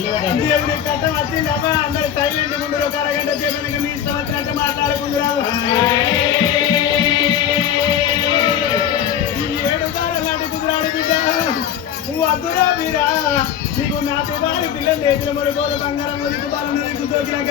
కట్టం వచ్చింది అబ్బా అందరు సైలెంట్ ముందు ఒక అరగంట చేయడానికి వచ్చినట్టు మాట్లాడుకుందరా ఈ ఏడు కారలాంటి కుదురాడు బిడ్డ నువ్వు అద్దురా మీరా నీకు నా తుబారి పిల్లలు నేతిన మరి గోల బంగారం దిగుబాలను దిగుతోకి నాకు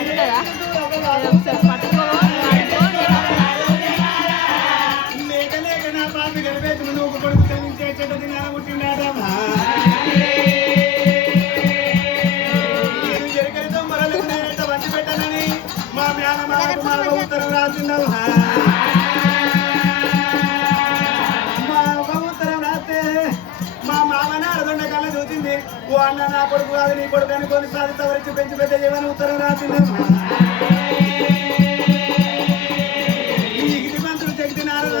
అంటారా? ఓ అన్న నా కొడుకు కాదు నీ కొడుకు అని కొన్ని సారి సవరించి పెంచి పెద్ద చేయమని ఉత్తరం రాసింది. ఈ ఇది మంత్రులు చెప్తున్నారు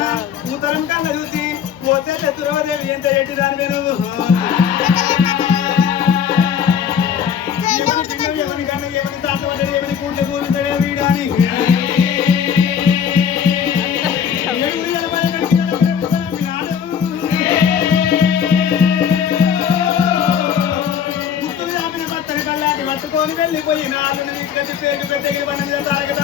ఉత్తరం కన్నా చూసి పోతే తురవదేవి ఎంత ఎట్టి దాని నువ్వు ఎవరికన్నా ఎవరి తాత ఎవరి కూంటే వీడాని తారక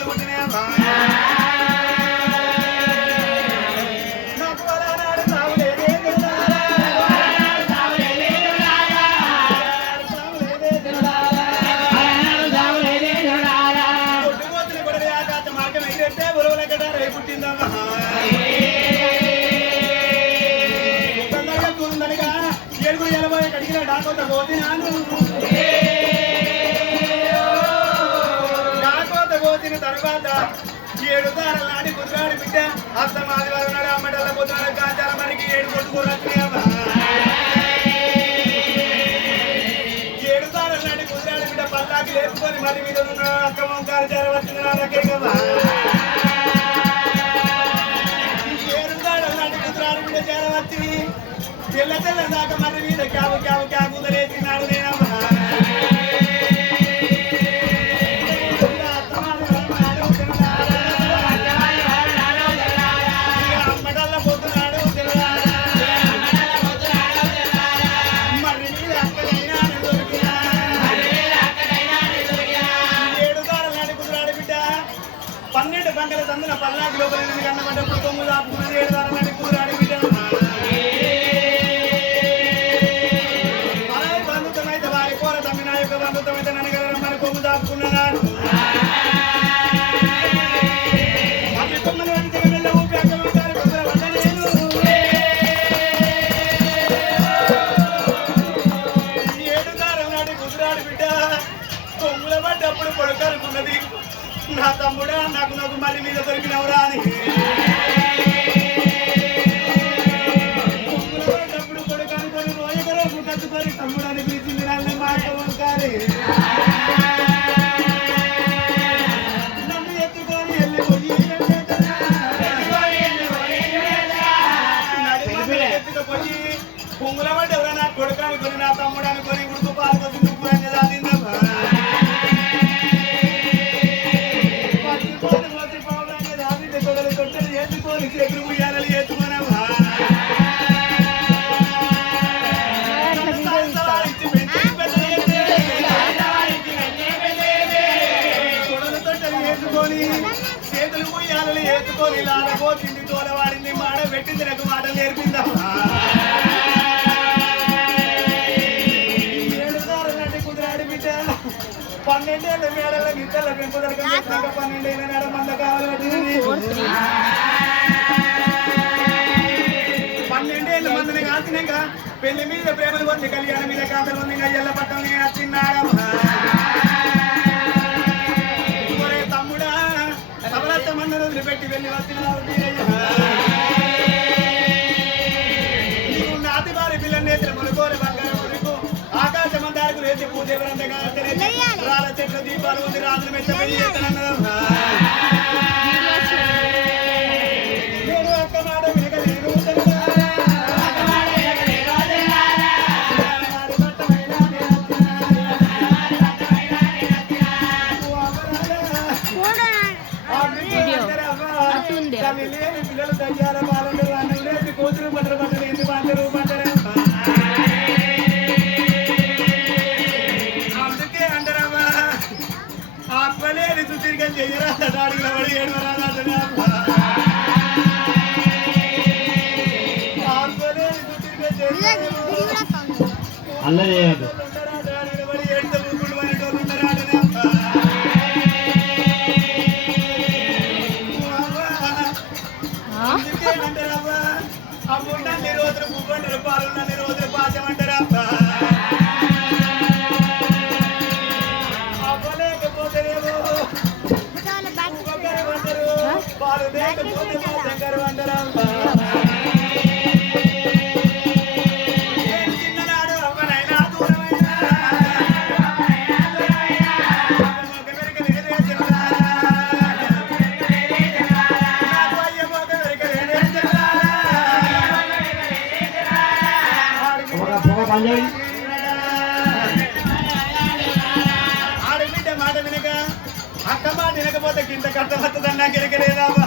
పుట్టిందమ్మా. ఉందనగా ఏడుగురు ఎలబోయే కడిగిన డాకోత పోతినాను డాకోత పోతిన తర్వాత ఏడు తారలాడి కుదిరాడి బిడ్డ అర్థం ఆదివారం నాడు అమ్మటల్ల కుదిరాడ కాంచాల మనకి ఏడు కొట్టుకు రచ్చినామా ఏడు తారలాడి కుదిరాడి బిడ్డ పల్లాకి లేపుకొని మరి మీద ఉన్న అక్క వంకారు చేరవచ్చిన నాకే కదా बचाओ बचाओ మరి మీద దొరికినవరా చేతులు ముయ్యాలని ఏతుకొని లాడబో తిండి తోలవాడింది మాడ పెట్టింది నాకు మాటలు నేర్పిందా? పన్నెండేళ్ళ మేడల గిద్దల పెంపుదలకు చెప్పినాక పన్నెండేళ్ళ మేడ మంద కావాలంటే పన్నెండేళ్ళ మందిని కాల్చినాక పెళ్ళి మీద ప్రేమలు పొంది కళ్యాణ మీద కాదలు పొంది ఎల్ల పట్టం చిన్నారమ్మా పెట్టి వెళ్ళి వస్తున్నావు నీకు నాతి వారి పిల్ల నేత్ర మునుకోని బంగారం మునుకు ఆకాశం అందాలకు రేసి పూజ రాళ్ళ దీపాలు ఉంది రాజులు మెచ్చ പോയത് అప్పుడు రోజులు ముగ్గురు పాల్గొన్నాను ఇంత కట్టలు వస్తుందని నాకు ఎరకలేదావా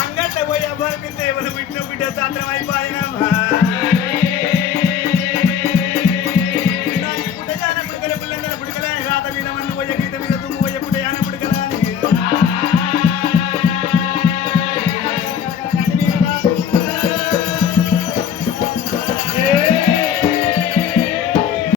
అంగట్ల పోయి అబ్బాయి బిడ్డ ఎవరు బిడ్డ బిడ్డ సాత్రం అయిపోయినామా